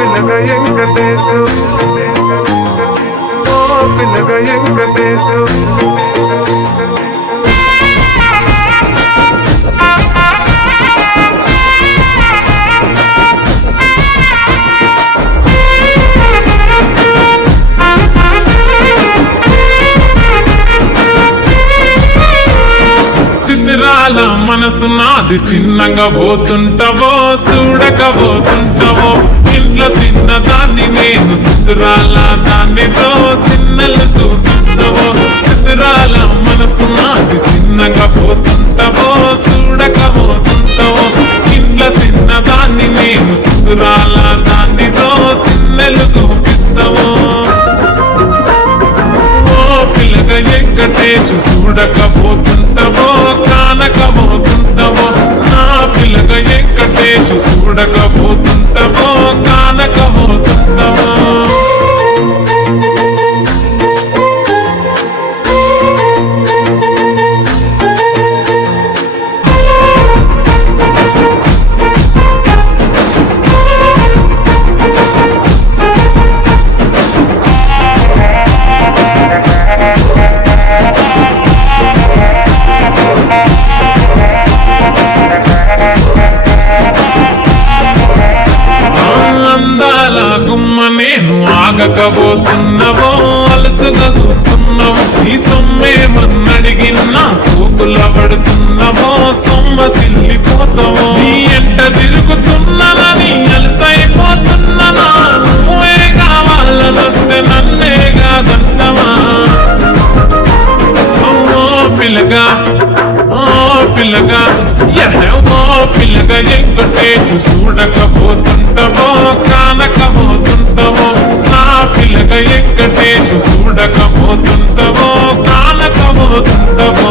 పిల్లగా వెంకటేశు ఓ పిల్లగా వెంకటేశు సిద్ధిరాల మనసు నాది చిన్నగా పోతుంటావో చూడక పోతుంటావో ఇంట్లో చిన్న దాన్ని నేను సిద్ధిరాల దానితో చిన్నలు చూపిస్తావో సిద్ధిరాల మనసు నాది చిన్నగా పోతుంటావో చూడక పోతుంటావో ఇంట్లో చిన్న దాన్ని నేను సిద్ధిరాల దానితో చిన్నలు చూపిస్తావో పిల్లగా వెంకటేశు చూడకపోతుంటావో కానకపోతుంటావో నా పిల్లగా వెంకటేశు చూడకపోతుంటావో కానకపోతుంటావో నేను ఆగకపోతున్నావో అలసుగా చూస్తున్నావో ఈ సొమ్మేమన్నడిగినా సోకుల పడుతున్నావో సొమ్మ సిల్లిపోతావో నీ ఎంట తిరుగుతున్నానని అలసైపోతున్నానా నువ్వే కావాలనొస్తే నన్నే కాదంటావా ఓ పిల్లగా ఓ పిల్లగా పిల్లగా వెంకటేశు చూడకపోతుంటావో కానకపోతుంటావో నా పిల్లగా వెంకటేశు చూడకపోతుంటావో కానకపోతుంటావో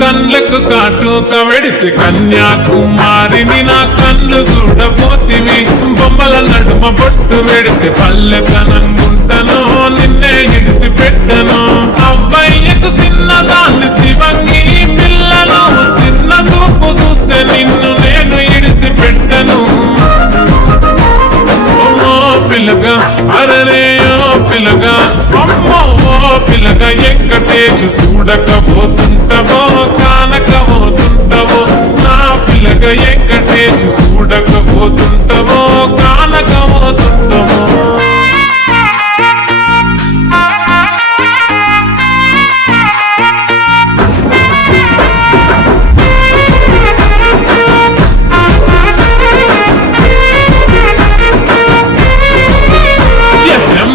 కళ్ళకు కాటుక వెడితే కన్యాకుమారిని నా కళ్ళు చూడపోతివి బొమ్మల నడుమ బొట్టు వెడితే పల్లెతనంగుంటను నిన్నే ఇడిసి పెట్టను అవ్వయ్యకు చిన్నదాన్ని శివంగి పిల్లను చిన్న చూపు చూస్తే నిన్ను నేను ఇడిసి పెట్టను ఓ పిల్లగా అరరే ఓ పిల్లగా అమ్మో ఓ పిల్లగా వెంకటేశు చూడకపోతుంటావో కానకపోతుంటావో నా పిల్లగా వెంకటేశు చూడకపోతుంటావో కానకపోతుంటావో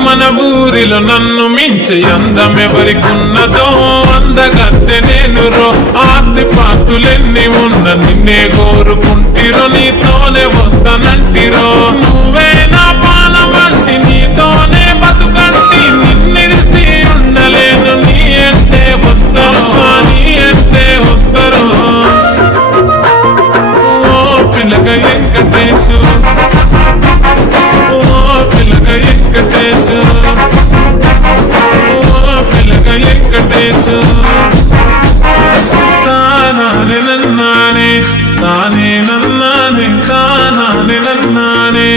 మన ఊరిలో నన్ను మించి అందమెవరికున్నదో అందగత్తె నేను రో ఆస్తి పాస్తులెన్ని ఉన్న నిన్నే కోరుకుంటిరో నీతోనే వస్తానంటిరో నువ్వే నా పానమంటి నీతోనే బతుకంటి నిన్నిడిసి ఉండలేను నీ అంటే వస్తాను నీ అంటే వస్తారు ఓ పిల్లగా వెంకటేశు పిల్లగా వెంకటేశు పిల్లగా వెంకటేశు తానానే నన్నానే తానే నన్నానే తానానే నన్నానే